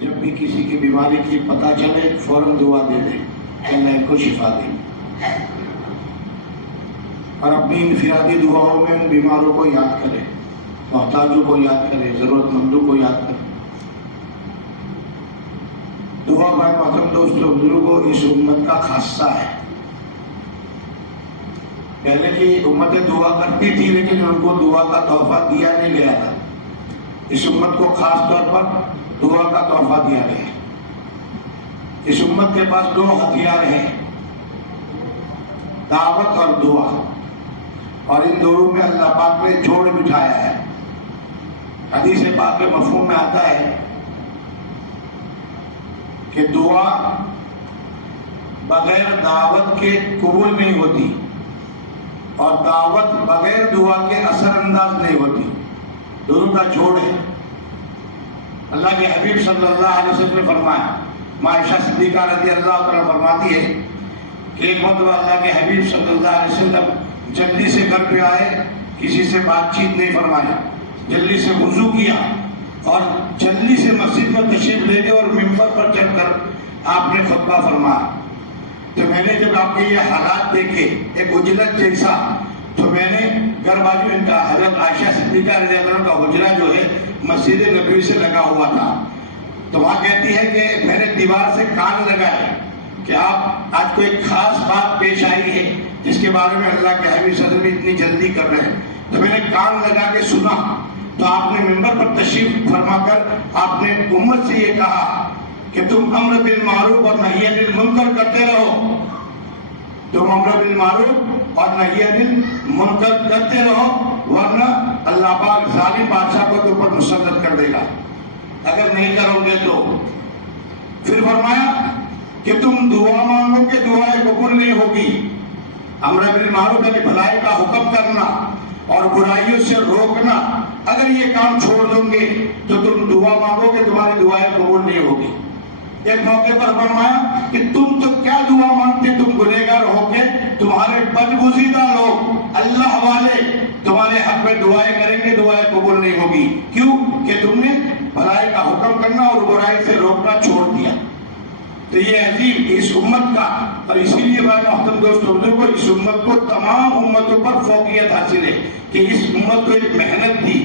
جب بھی کسی کی بیماری کی پتہ چلے فوراً دعا دے دیں کہ اللہ ان کو شفا دے، اور اپنی انفرادی دعاؤں میں ان بیماروں کو یاد کریں، محتاجوں کو یاد کریں، ضرورت مندوں کو یاد کریں۔ دعا بھائی محترم دوستو بزرگوں اس امت کا خاصہ ہے۔ پہلے کی امتیں دعا کرتی تھی لیکن ان کو دعا کا تحفہ دیا نہیں گیا تھا۔ اس امت کو خاص طور پر دعا کا تحفہ دیا گیا ہے۔ اس امت کے پاس دو ہتھیار ہیں، دعوت اور دعا، اور ان دونوں میں اللہ پاک نے جوڑ بٹھایا ہے۔ حدیث پاک کے مفہوم میں آتا ہے کہ دعا بغیر دعوت کے قبول نہیں ہوتی، اور دعوت بغیر دعا کے اثر انداز نہیں ہوتی، دونوں کا جوڑ ہے۔ اللہ کے حبیب صلی اللہ علیہ وسلم نے فرمایا، عائشہ صدیقہ رضی اللہ عنہا فرماتی ہے کہ ایک مرتبہ اللہ کے حبیب صلی اللہ علیہ وسلم جلدی سے گھر پہ آئے، کسی سے بات چیت نہیں فرمایا، جلدی سے وضو کیا اور جلدی سے مسجد میں تشریف لے گئے اور ممبر پر چڑھ کر آپ نے خطبہ فرمایا۔ تو میں نے جب آپ کے یہ حالات دیکھے، ایک اجلت جیسا، تو میں نے گھر والوں ان کا حضرت عائشہ صدیقہ رضی اللہ عنہا کا حجرہ جو ہے مسجد نبوی سے لگا ہوا تھا، تو وہاں کہتی ہے کہ میں نے دیوار سے کان لگایا کہ آپ آج کوئی خاص بات پیش آئی ہے جس کے بارے میں اللہ کے حبیب صلی اللہ علیہ وسلم اتنی جلدی کر رہے ہیں۔ تو میں نے کان لگا کے سنا، تو آپ نے ممبر پر تشریف فرما کر آپ نے امت سے یہ کہا کہ تم امر بالمعروف اور نہی عن المنکر کرتے رہو، تم امر بالمعروف اور نہی عن المنکر کرتے رہو، ورنہ اللہ پاک ظالم بادشاہ کو تم پر مسلط کر دے گا اگر نہیں کرو گے تو۔ پھر فرمایا کہ تم دعا مانگو کہ دعائیں قبول نہیں ہوگی۔ امر بالمعروف یعنی بھلائی کا حکم کرنا اور برائیوں سے روکنا، اگر یہ کام چھوڑ دو گے تو تم دعا مانگو کہ تمہاری دعائیں قبول نہیں ہوگی۔ ایک موقع پر فرمایا کہ تم تو کیا دعا مانگتے، تم گنہگار ہو کے تمہارے بدگزیدہ لوگ اللہ والے تمہارے حق میں دعائیں کریں گے، دعائیں قبول نہیں ہوگی۔ کیوں؟ کہ تم نے بھلائی کا حکم کرنا اور برائی سے روکنا چھوڑ دیا۔ تو یہ عظیم اس امت کا، اور اسی لیے بھائی محترم دوستوں بزرگوں، اس امت کو تمام امتوں پر فوقیت حاصل ہے کہ اس امت کو ایک محنت دی۔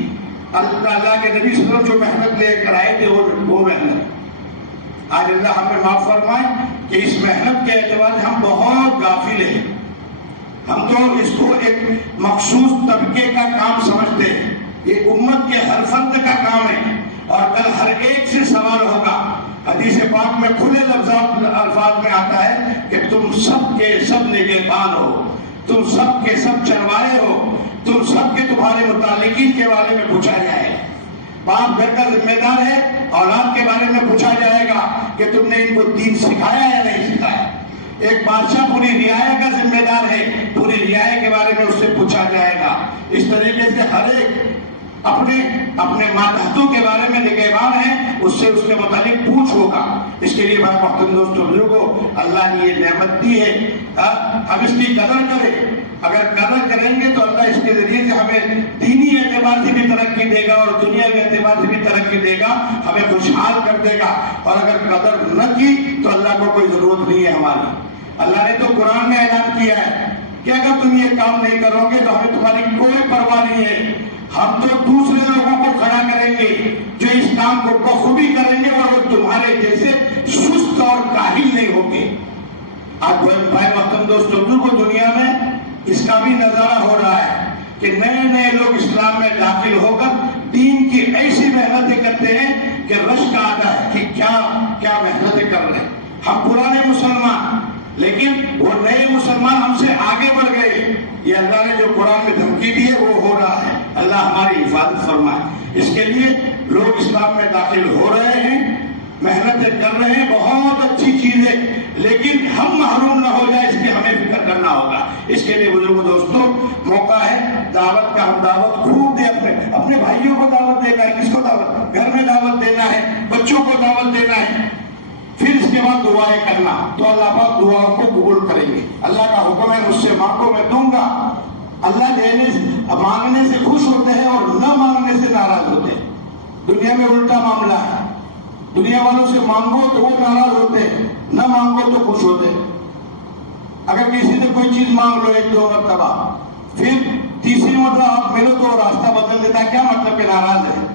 اللہ کے نبی صلی اللہ علیہ وسلم جو محنت لے کر آئے تھے وہ محنت آج اللہ ہمیں معاف فرمائے کہ اس محنت کے اعتبار سے ہم بہت غافل ہیں۔ ہم تو اس کو ایک مخصوص طبقے کا کام سمجھتے ہیں، یہ امت کے ہر فرد کا کام ہے، اور کل ہر ایک سے سوال ہوگا۔ حدیث پاک میں کھلے الفاظ میں آتا ہے کہ تم سب کے سب نگہبان ہو، تم سب کے سب چروائے ہو، تم سب کے تمہارے متعلقین کے بارے میں پوچھا جائے گا۔ باپ گھر کا ذمہ دار ہے، اولاد کے بارے میں پوچھا جائے گا کہ تم نے ان کو دین سکھایا یا نہیں سکھایا۔ ایک بادشاہ پوری رعایا کا ذمہ دار ہے، پوری رعایا کے بارے میں اس سے پوچھا جائے گا۔ اس طریقے سے ہر ایک اپنے ماتحتوں کے بارے میں نگہبان ہے، اس سے اس کے متعلق پوچھ ہوگا۔ اس کے لیے بھائی محترم دوستوں بزرگوں، اللہ نے یہ نعمت دی ہے، ہم اس کی قدر کریں۔ اگر قدر کریں گے تو اللہ اس کے ذریعے سے ہمیں دینی اعتبار سے بھی ترقی دے گا اور دنیاوی اعتبار سے بھی ترقی دے گا، ہمیں خوشحال کر دے گا۔ اور اگر قدر نہ کی تو اللہ کو کوئی ضرورت نہیں ہے ہماری۔ اللہ نے تو قرآن میں اعلان کیا ہے کہ اگر تم یہ کام نہیں کرو گے تو ہمیں تمہاری کوئی پرواہ نہیں ہے، ہم تو دوسرے لوگوں کو کھڑا کریں گے جو اس کام کو بخوبی کریں گے اور وہ تمہارے جیسے سست اور کاہل نہیں ہوں گے۔ آج بھائی محترم دوستوں کو دنیا میں اس کا بھی نظارہ ہو رہا ہے کہ نئے نئے لوگ اسلام میں داخل ہو کر دین کی ایسی محنتیں کرتے ہیں کہ رشک آتا ہے کہ کیا محنتیں کر رہے ہیں۔ ہم پرانے مسلمان، لیکن وہ نئے مسلمان ہم سے آگے بڑھ گئے۔ یہ اللہ نے جو قرآن میں دھمکی دی ہے وہ ہو رہا ہے، اللہ ہماری حفاظت فرمائے۔ اس کے لیے لوگ اسلام میں داخل ہو رہے ہیں، محنتیں کر رہے ہیں، بہت اچھی چیز ہے، لیکن ہم محروم نہ ہو جائے اس کی ہمیں فکر کرنا ہوگا۔ اس کے لیے بزرگوں دوستوں موقع ہے دعوت کا، ہم دعوت خوب دیں، اپنے بھائیوں کو دعوت دینا ہے، کس کو دعوت؟ گھر میں دعوت دینا ہے، بچوں کو دعوت دینا ہے، پھر اس کے بعد دعائیں کرنا، تو اللہ پاک دعاؤں کو قبول کریں گے۔ اللہ کا حکم ہے مجھ سے مانگو میں دوں گا، اللہ دینے سے مانگنے سے خوش ہوتے ہیں اور نہ مانگنے سے ناراض ہوتے ہیں. دنیا میں الٹا معاملہ ہے. دنیا والوں سے مانگو تو وہ ناراض ہوتے ہیں, نہ مانگو تو خوش ہوتے ہیں. اگر کسی سے کوئی چیز مانگ لو 1-2 مرتبہ, پھر تیسری مرتبہ آپ ملو تو راستہ بدل دیتا ہے, کیا مطلب کہ ناراض ہے.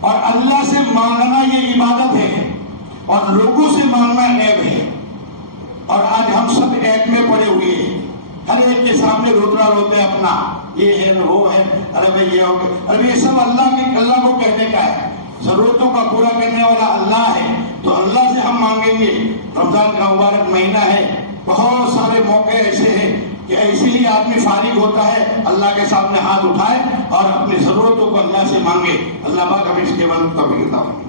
اور اللہ سے مانگنا یہ عبادت ہے اور لوگوں سے مانگنا عیب ہے. اور آج ہم سب عیب میں پڑے ہوئے ہیں. ہر ایک کے سامنے روترا روتے ہیں اپنا, یہ ہے وہ ہے, ارے بھائی یہ ہو گیا. ارے یہ سب اللہ کو کہنے کا ہے. ضرورتوں کا پورا کرنے والا اللہ ہے, تو اللہ سے ہم مانگیں گے. رمضان کا مبارک مہینہ ہے, بہت سارے موقع ایسے ہیں کہ ایسے ہی آدمی فارغ ہوتا ہے, اللہ کے سامنے ہاتھ اٹھائے اور اپنی ضرورتوں کو اللہ سے مانگے. اللہ پاک ہمیں اس کے بعد توفیق عطا فرمائے.